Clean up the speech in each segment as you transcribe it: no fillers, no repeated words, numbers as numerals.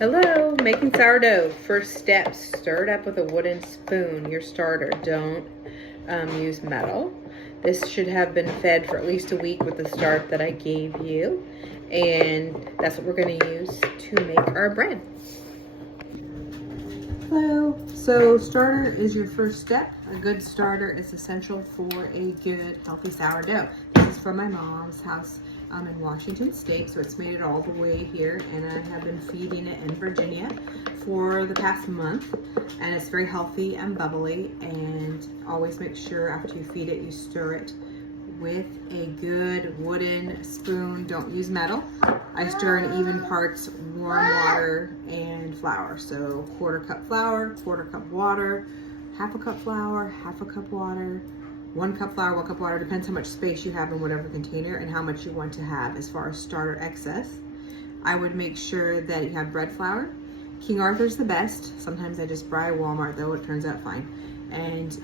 Hello, making sourdough. First step, stir it up with a wooden spoon, your starter. Don't use metal. This should have been fed for at least a week with the start that I gave you. And that's what we're gonna use to make our bread. Hello. So starter is your first step. A good starter is essential for a good, healthy sourdough. This is from my mom's house in Washington State, so it's made it all the way here, and I have been feeding it in Virginia for the past month, and it's very healthy and bubbly. And always make sure after you feed it, you stir it with a good wooden spoon. Don't use metal. I stir in even parts warm water and flour. So quarter cup flour, quarter cup water, half a cup flour, half a cup water, 1 cup flour, 1 cup water. Depends how much space you have in whatever container and how much you want to have as far as starter excess. I would make sure that you have bread flour. King Arthur's the best. Sometimes I just buy Walmart though, it turns out fine. And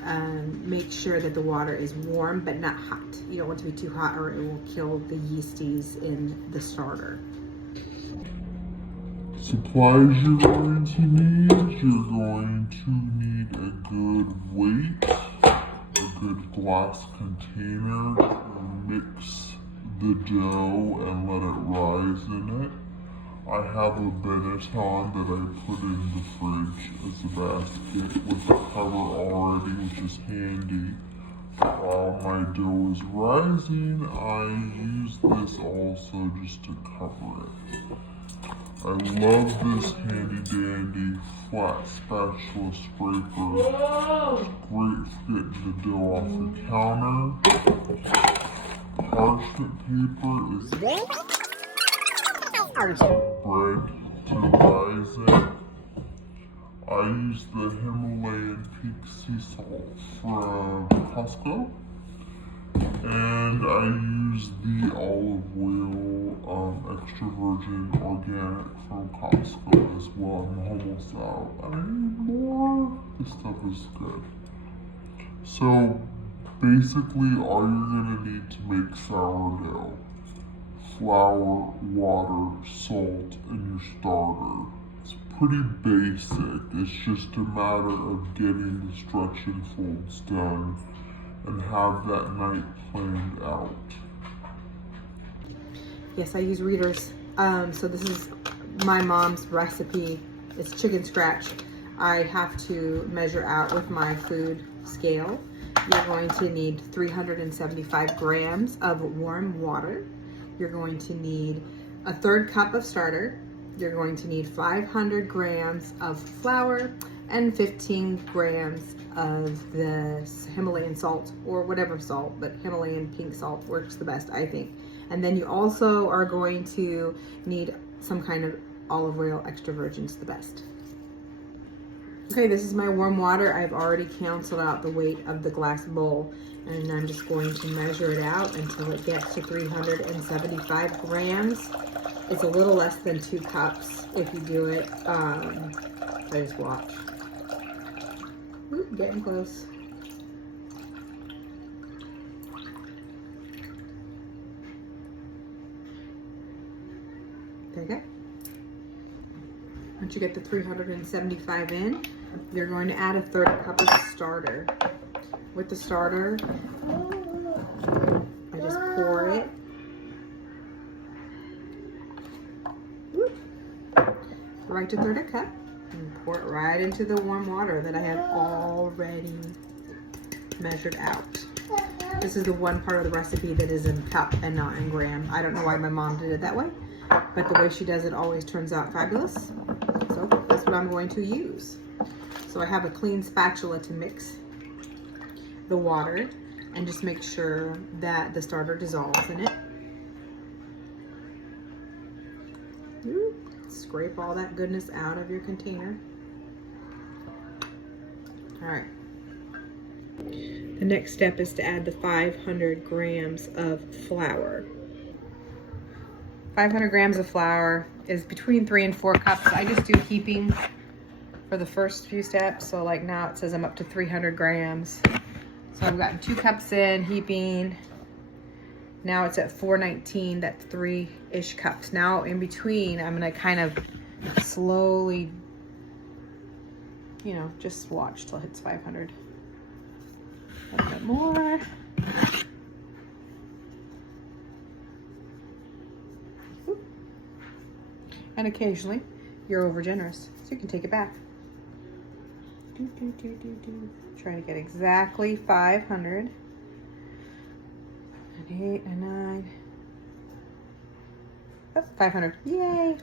make sure that the water is warm but not hot. You don't want it to be too hot or it will kill the yeasties in the starter. Supplies you're going to need. You're going to need a good weight, a good glass container to mix the dough and let it rise in it. I have a Benetton that I put in the fridge as a basket with the cover already, which is handy. While my dough is rising, I use this also just to cover it. I love this handy dandy flat spatula scraper. It's great for getting the dough off the counter. Parchment paper is bread to rise in. I use the Himalayan pink sea salt from Costco, and I use the olive oil extra virgin organic from Costco as well. I'm almost out. I need more. This stuff is good. So basically all you're gonna need to make sourdough: flour, water, salt, and your starter. It's pretty basic. It's just a matter of getting the stretch and folds done and have that night planned out. Yes, I use readers. So this is my mom's recipe. It's chicken scratch. I have to measure out with my food scale. You're going to need 375 grams of warm water. You're going to need a 1/3 cup of starter. You're going to need 500 grams of flour and 15 grams of the Himalayan salt, or whatever salt, but Himalayan pink salt works the best, I think. And then you also are going to need some kind of olive oil, extra virgin's the best. Okay, this is my warm water. I've already canceled out the weight of the glass bowl, and I'm just going to measure it out until it gets to 375 grams. It's a little less than 2 cups if you do it. I just watch. Ooh, getting close. There you go. Once you get the 375 in, you're going to add a 1/3 cup of starter. With the starter, I just pour it. Right to 1/3 cup and pour it right into the warm water that I have already measured out. This is the one part of the recipe that is in cup and not in gram. I don't know why my mom did it that way, but the way she does it always turns out fabulous. So that's what I'm going to use. So I have a clean spatula to mix the water and just make sure that the starter dissolves in it. Ooh. Scrape all that goodness out of your container. All right. The next step is to add the 500 grams of flour. 500 grams of flour is between 3 and 4 cups. I just do heaping for the first few steps. So like now it says I'm up to 300 grams. So I've gotten 2 cups in, heaping. Now it's at 419, that's 3-ish cups. Now in between, I'm gonna kind of Slowly, you know, just watch till it hits 500. A little bit more. And occasionally, you're over generous, so you can take it back. Try to get exactly 500. And 8 and 9. Oh, 500. Yay!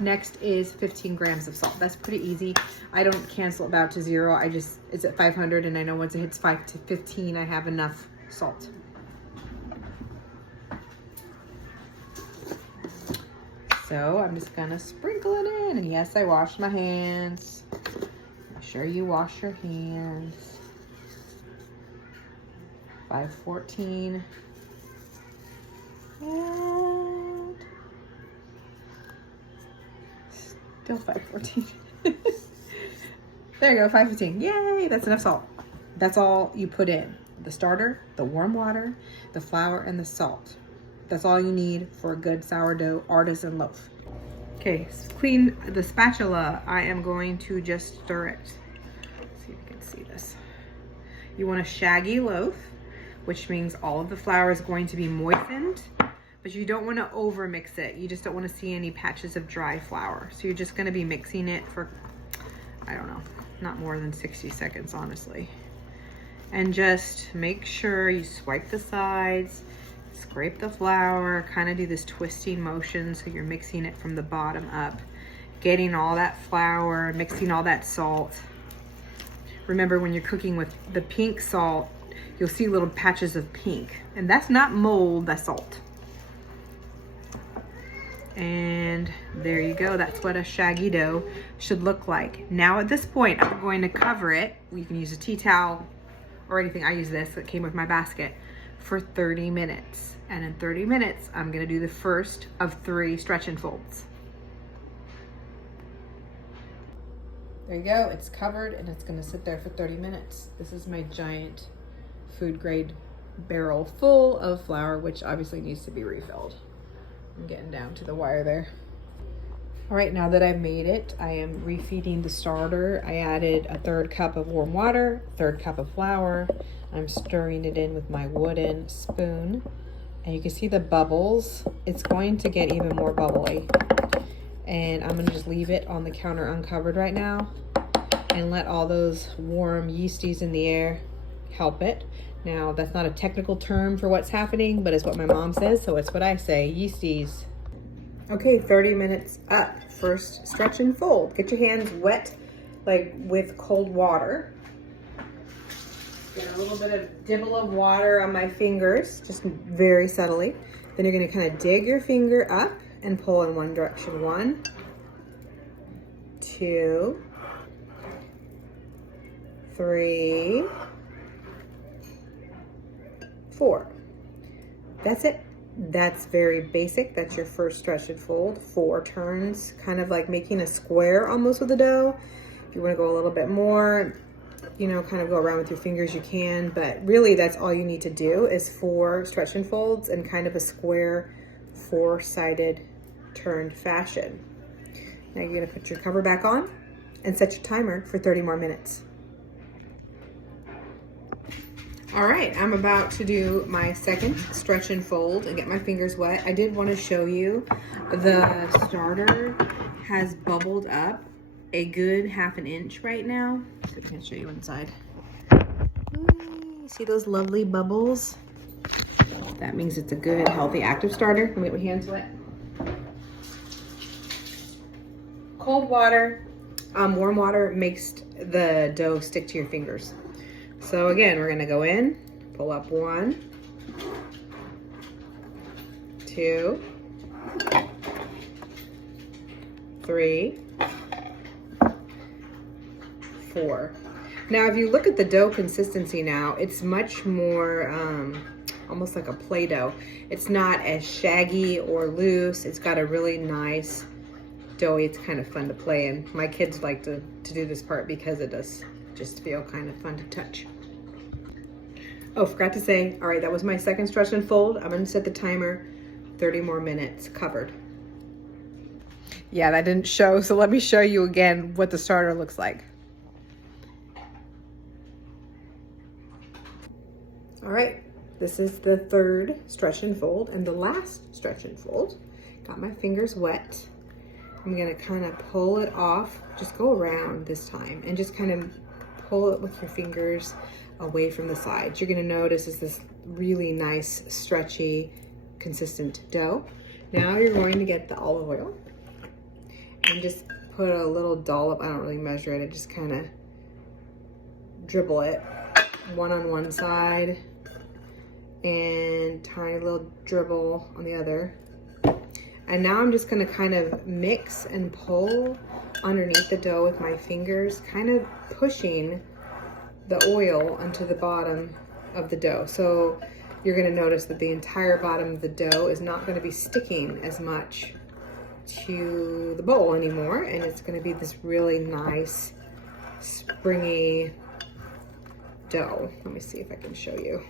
Next is 15 grams of salt. That's pretty easy. I don't cancel it out to 0. It's at 500, and I know once it hits 5 to 15, I have enough salt. So I'm just gonna sprinkle it in, and yes, I washed my hands. Make sure you wash your hands. 514. And still 514. There you go, 515. Yay, that's enough salt. That's all you put in. The starter, the warm water, the flour, and the salt. That's all you need for a good sourdough artisan loaf. Okay, clean the spatula. I am going to just stir it. Let's see if you can see this. You want a shaggy loaf, which means all of the flour is going to be moistened, but you don't want to over mix it. You just don't want to see any patches of dry flour. So you're just going to be mixing it for, I don't know, not more than 60 seconds, honestly. And just make sure you swipe the sides, scrape the flour, kind of do this twisting motion so you're mixing it from the bottom up, getting all that flour, mixing all that salt. Remember, when you're cooking with the pink salt, you'll see little patches of pink, and that's not mold, that's salt. And there you go. That's what a shaggy dough should look like. Now at this point, I'm going to cover it. You can use a tea towel or anything. I use this that came with my basket for 30 minutes. And in 30 minutes, I'm gonna do the first of 3 stretch and folds. There you go, it's covered and it's gonna sit there for 30 minutes. This is my giant food grade barrel full of flour, which obviously needs to be refilled. I'm getting down to the wire there. All right, now that I've made it, I am refeeding the starter. I added a 1/3 cup of warm water, 1/3 cup of flour. I'm stirring it in with my wooden spoon. And you can see the bubbles. It's going to get even more bubbly. And I'm gonna just leave it on the counter uncovered right now and let all those warm yeasties in the air help it. Now, that's not a technical term for what's happening, but it's what my mom says, so it's what I say, yeasties. Okay, 30 minutes up. First stretch and fold. Get your hands wet, like with cold water. Get a little bit of dibble of water on my fingers, just very subtly. Then you're gonna kind of dig your finger up and pull in one direction. 1, 2, 3, 4. That's it. That's very basic. That's your first stretch and fold. 4 turns, kind of like making a square almost with the dough. If you want to go a little bit more, you know, kind of go around with your fingers, you can, but really that's all you need to do is 4 stretch and folds in kind of a square 4-sided turned fashion. Now you're going to put your cover back on and set your timer for 30 more minutes. All right, I'm about to do my second stretch and fold and get my fingers wet. I did want to show you the starter has bubbled up a good 1/2 inch right now. So I can show you inside. See those lovely bubbles? That means it's a good, healthy, active starter. Let me get my hands wet. Cold water, warm water makes the dough stick to your fingers. So again, we're gonna go in, pull up 1, 2, 3, 4. Now, if you look at the dough consistency now, it's much more almost like a Play-Doh. It's not as shaggy or loose. It's got a really nice doughy. It's kind of fun to play in. My kids like to do this part because it does just feel kind of fun to touch. Oh, forgot to say, all right, that was my second stretch and fold. I'm gonna set the timer, 30 more minutes covered. Yeah, that didn't show, so let me show you again what the starter looks like. All right, this is the third stretch and fold and the last stretch and fold. Got my fingers wet. I'm gonna kind of pull it off, just go around this time and just kind of pull it with your fingers away from the sides. You're gonna notice is this really nice, stretchy, consistent dough. Now you're going to get the olive oil and just put a little dollop, I don't really measure it, I just kind of dribble it, one on one side and tiny little dribble on the other. And now I'm just gonna kind of mix and pull underneath the dough with my fingers, kind of pushing the oil onto the bottom of the dough. So you're gonna notice that the entire bottom of the dough is not gonna be sticking as much to the bowl anymore. And it's gonna be this really nice, springy dough. Let me see if I can show you.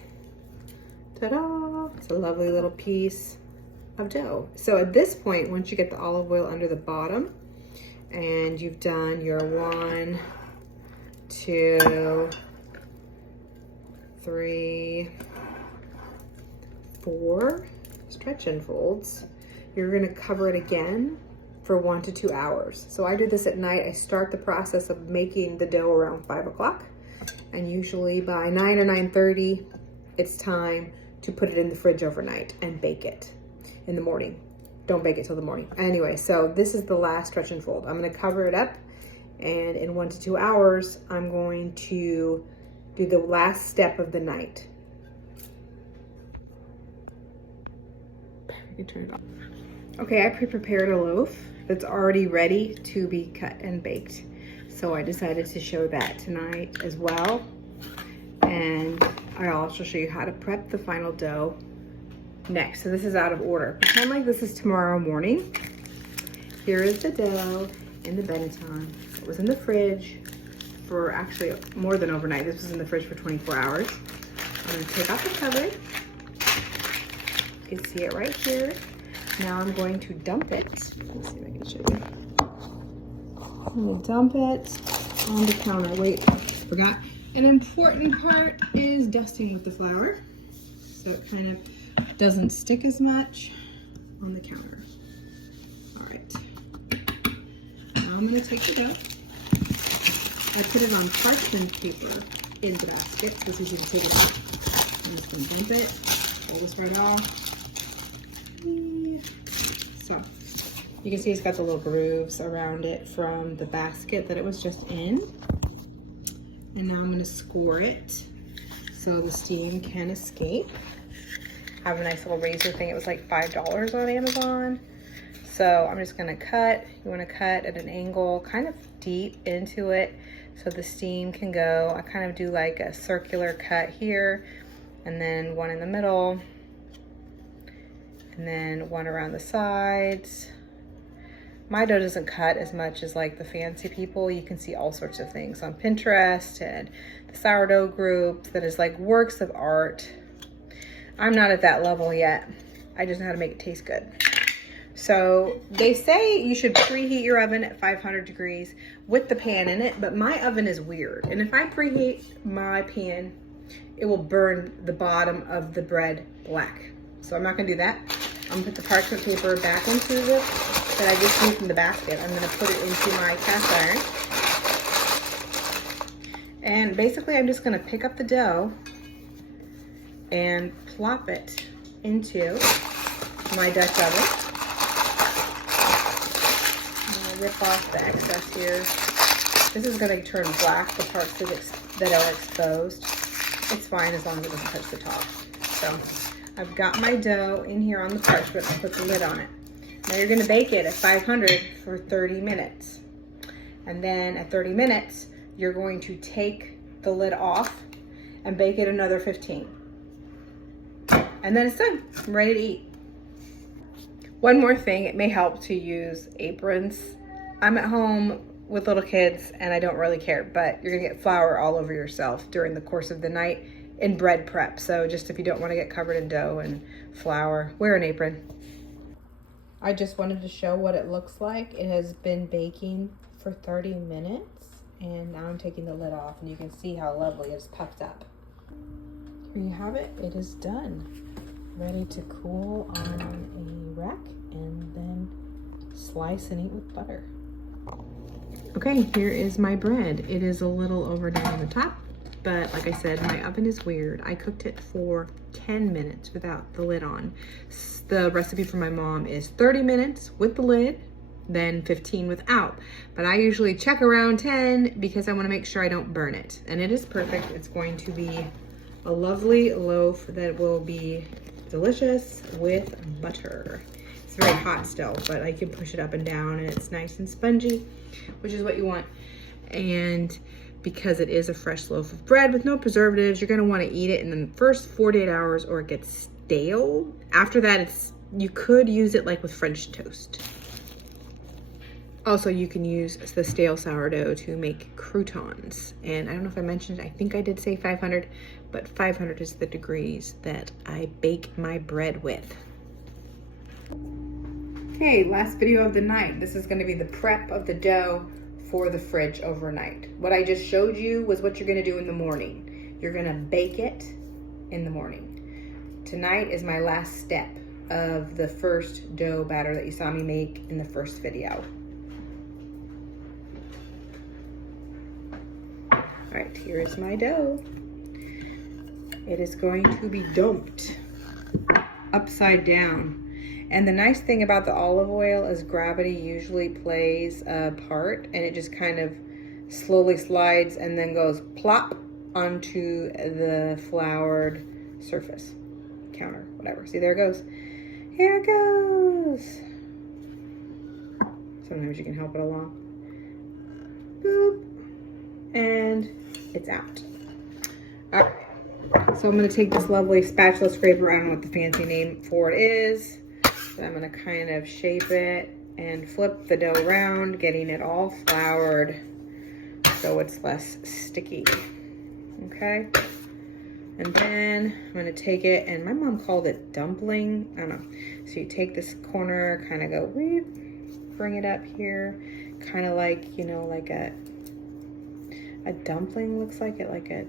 Ta-da! It's a lovely little piece of dough. So at this point, once you get the olive oil under the bottom and you've done your 1, 2, 3, 4 stretch and folds, you're gonna cover it again for 1 to 2 hours. So I do this at night. I start the process of making the dough around 5 o'clock, and usually by 9 or 9:30, it's time to put it in the fridge overnight and bake it in the morning. Don't bake it till the morning. Anyway, so this is the last stretch and fold. I'm gonna cover it up, and in 1 to 2 hours, I'm going to do the last step of the night. You can turn it off. Okay, I pre-prepared a loaf that's already ready to be cut and baked. So I decided to show that tonight as well. And I'll also show you how to prep the final dough next. So this is out of order. Pretend like this is tomorrow morning. Here is the dough in the Benetton. It was in the fridge for actually more than overnight. This was in the fridge for 24 hours. I'm gonna take off the cover. You can see it right here. Now I'm going to dump it. Let's see if I can show you. I'm gonna dump it on the counter. Wait, forgot. An important part is dusting with the flour, so it kind of doesn't stick as much on the counter. All right. Now I'm gonna take the dough. I put it on parchment paper in the basket. This is you can take it out. I'm just gonna dump it. Pull this right off. So you can see it's got the little grooves around it from the basket that it was just in. And now I'm gonna score it so the steam can escape. I have a nice little razor thing. It was like $5 on Amazon. So I'm just gonna cut. You wanna cut at an angle kind of deep into it so the steam can go. I kind of do like a circular cut here and then one in the middle and then one around the sides. My dough doesn't cut as much as like the fancy people. You can see all sorts of things on Pinterest and the sourdough group that is like works of art. I'm not at that level yet. I just know how to make it taste good. So they say you should preheat your oven at 500 degrees with the pan in it, but my oven is weird. And if I preheat my pan, it will burn the bottom of the bread black. So I'm not gonna do that. I'm gonna put the parchment paper back into this that I just used from the basket. I'm gonna put it into my cast iron. And basically I'm just gonna pick up the dough and plop it into my Dutch oven. I'm gonna rip off the excess here. This is gonna turn black, the parts that are exposed. It's fine as long as it doesn't touch the top. So I've got my dough in here on the parchment. I'll put the lid on it. Now you're gonna bake it at 500 for 30 minutes. And then at 30 minutes, you're going to take the lid off and bake it another 15. And then it's done, I'm ready to eat. One more thing, it may help to use aprons. I'm at home with little kids and I don't really care, but you're gonna get flour all over yourself during the course of the night in bread prep. So just if you don't wanna get covered in dough and flour, wear an apron. I just wanted to show what it looks like. It has been baking for 30 minutes, and now I'm taking the lid off, and you can see how lovely it's puffed up. Here you have it. It is done. Ready to cool on a rack and then slice and eat with butter. Okay, here is my bread. It is a little overdone on the top, but like I said, my oven is weird. I cooked it for 10 minutes without the lid on. The recipe from my mom is 30 minutes with the lid, then 15 without. But I usually check around 10 because I want to make sure I don't burn it. And it is perfect. It's going to be a lovely loaf that will be delicious with butter. It's very hot still, but I can push it up and down and it's nice and spongy, which is what you want. And because it is a fresh loaf of bread with no preservatives, you're gonna wanna eat it in the first 4 to 8 hours or it gets stale. After that, you could use it like with French toast. Also, you can use the stale sourdough to make croutons. And I don't know if I mentioned, I think I did say 500, but 500 is the degrees that I bake my bread with. Okay, last video of the night. This is gonna be the prep of the dough for the fridge overnight. What I just showed you was what you're gonna do in the morning. You're gonna bake it in the morning. Tonight is my last step of the first dough batter that you saw me make in the first video. All right, here is my dough. It is going to be dumped upside down. And the nice thing about the olive oil is gravity usually plays a part, and it just kind of slowly slides and then goes plop onto the floured surface, counter, whatever. See, there it goes. Here it goes. Sometimes you can help it along. Boop. And it's out. All right. So I'm going to take this lovely spatula scraper. I don't know what the fancy name for it is. So I'm going to kind of shape it and flip the dough around, getting it all floured so it's less sticky. Okay. And then I'm going to take it, and my mom called it dumpling. I don't know. So you take this corner, kind of go, weep, bring it up here, kind of like, you know, like a dumpling looks like it, like a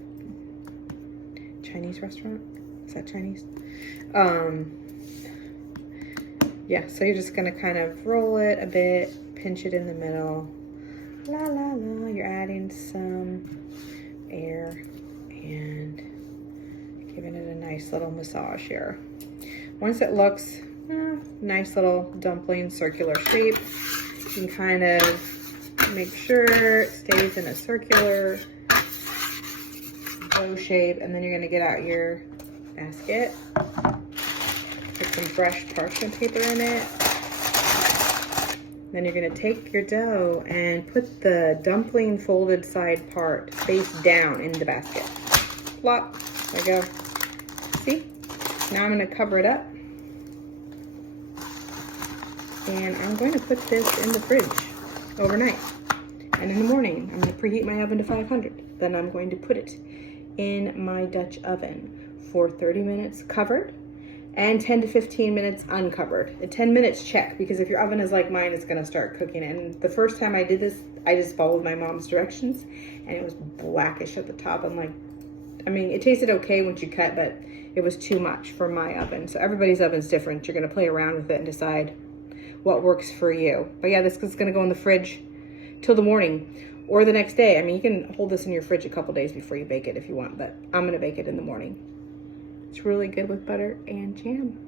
Chinese restaurant. Is that Chinese? Yeah, so you're just gonna kind of roll it a bit, pinch it in the middle. La la la, you're adding some air and giving it a nice little massage here. Once it looks nice little dumpling circular shape, you can kind of make sure it stays in a circular dough shape, and then you're gonna get out your basket. Put some fresh parchment paper in it. Then you're gonna take your dough and put the dumpling folded side part face down in the basket. Plop, there you go. See? Now I'm gonna cover it up. And I'm going to put this in the fridge overnight. And in the morning, I'm gonna preheat my oven to 500. Then I'm going to put it in my Dutch oven for 30 minutes covered, and 10 to 15 minutes uncovered. A 10 minutes check, because if your oven is like mine, it's gonna start cooking. And the first time I did this, I just followed my mom's directions, and it was blackish at the top. I'm like, I mean, it tasted okay once you cut, but it was too much for my oven. So everybody's oven's different. You're gonna play around with it and decide what works for you. But yeah, this is gonna go in the fridge till the morning or the next day. I mean, you can hold this in your fridge a couple days before you bake it if you want, but I'm gonna bake it in the morning. It's really good with butter and jam.